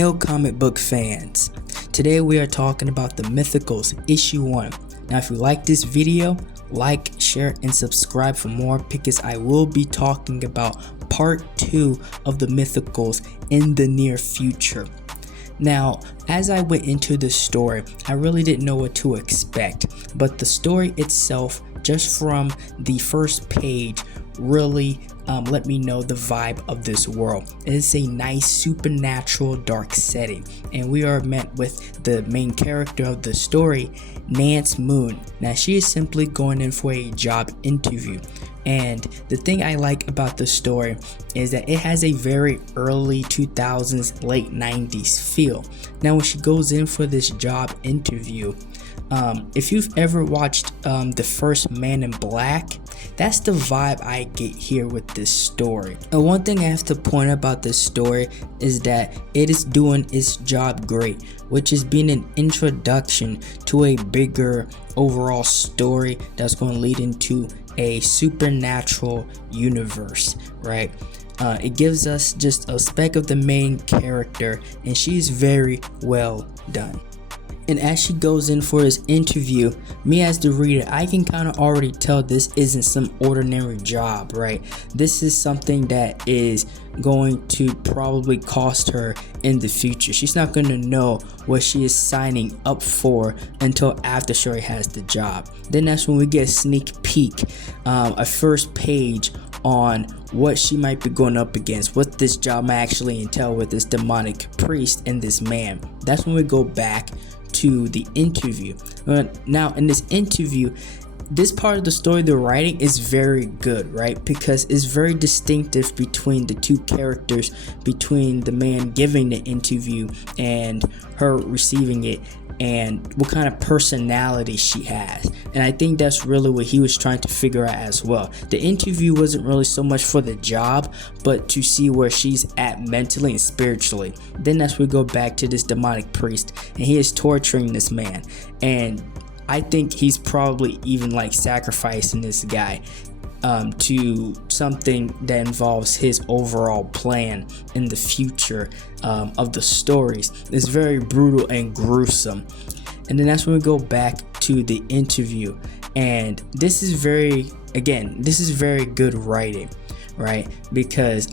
Hail comic book fans! Today we are talking about the Mythicals issue 1. Now if you like this video, like, share, and subscribe for more because I will be talking about part 2 of the Mythicals in the near future. Now, as I went into the story, I really didn't know what to expect, but the story itself, just from the first page, really let me know the vibe of this world. It is a nice supernatural dark setting, and we are met with the main character of the story, Nance Moon. Now she is simply going in for a job interview, and the thing I like about the story is that it has a very early 2000s late 90s feel. Now when she goes in for this job interview, if you've ever watched the first Man in Black, that's the vibe I get here with this story. And one thing I have to point out about this story is that it is doing its job great, which is being an introduction to a bigger overall story that's going to lead into a supernatural universe, right? It gives us just a speck of the main character, and she's very well done. And as she goes in for this interview, me as the reader, I can kind of already tell this isn't some ordinary job, right? This is something that is going to probably cost her in the future. She's not going to know what she is signing up for until after she already has the job. Then that's when we get a sneak peek, a first page on what she might be going up against, what this job might actually entail with this demonic priest and this man. That's when we go back to the interview. Now in this interview, this part of the story, the writing is very good, right? Because it's very distinctive between the two characters, between the man giving the interview and her receiving it, and what kind of personality she has. And I think that's really what he was trying to figure out as well. The interview wasn't really so much for the job, but to see where she's at mentally and spiritually. Then that's where we go back to this demonic priest, and he is torturing this man, and I think he's probably even like sacrificing this guy to something that involves his overall plan in the future of the stories. It's very brutal and gruesome. And then that's when we go back to the interview, and this is very good writing, right? Because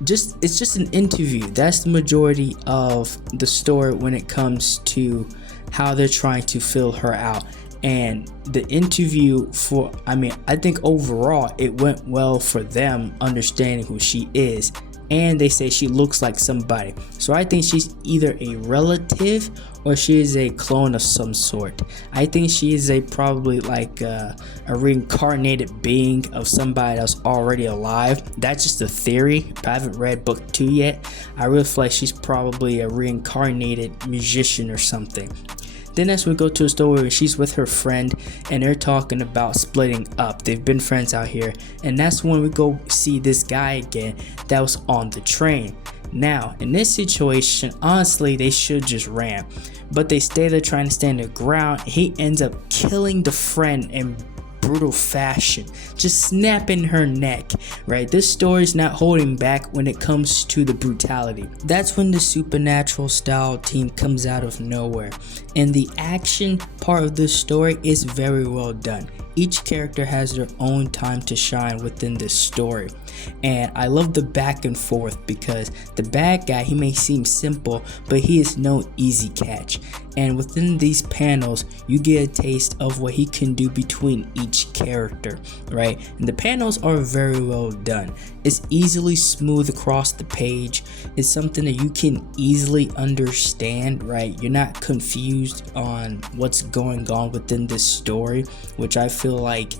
it's just an interview. That's the majority of the story when it comes to how they're trying to fill her out. And the interview I think overall it went well for them understanding who she is, and they say she looks like somebody. So I think she's either a relative or she is a clone of some sort. I think she is probably like a reincarnated being of somebody that's already alive. That's just a theory. I haven't read book 2 yet. I really feel like she's probably a reincarnated musician or something. Then as we go to a story where she's with her friend and they're talking about splitting up. They've been friends out here, and that's when we go see this guy again that was on the train. Now in this situation, honestly they should just ran, but they stay there trying to stand their ground. He ends up killing the friend in brutal fashion, just snapping her neck, right? This story is not holding back when it comes to the brutality. That's when the supernatural style team comes out of nowhere, and the action part of this story is very well done. Each character has their own time to shine within this story, and I love the back and forth because the bad guy, he may seem simple, but he is no easy catch. And within these panels, you get a taste of what he can do between each character, right? And the panels are very well done. It's easily smooth across the page. It's something that you can easily understand, right? You're not confused on what's going on within this story, which I feel like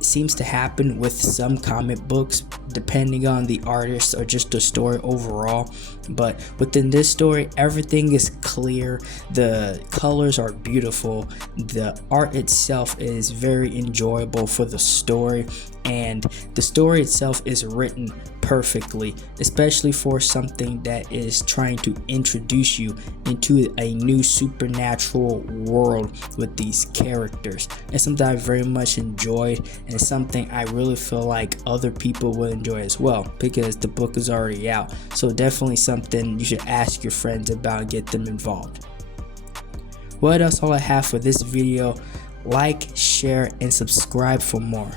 seems to happen with some comic books depending on the artist or just the story overall. But within this story, everything is clear, the colors are beautiful, the art itself is very enjoyable for the story, and the story itself is written perfectly, especially for something that is trying to introduce you into a new supernatural world with these characters. It's something I very much enjoyed, and it's something I really feel like other people will enjoy as well, because the book is already out. So definitely something you should ask your friends about and get them involved. Well, that's all I have for this video. Like, share, and subscribe for more.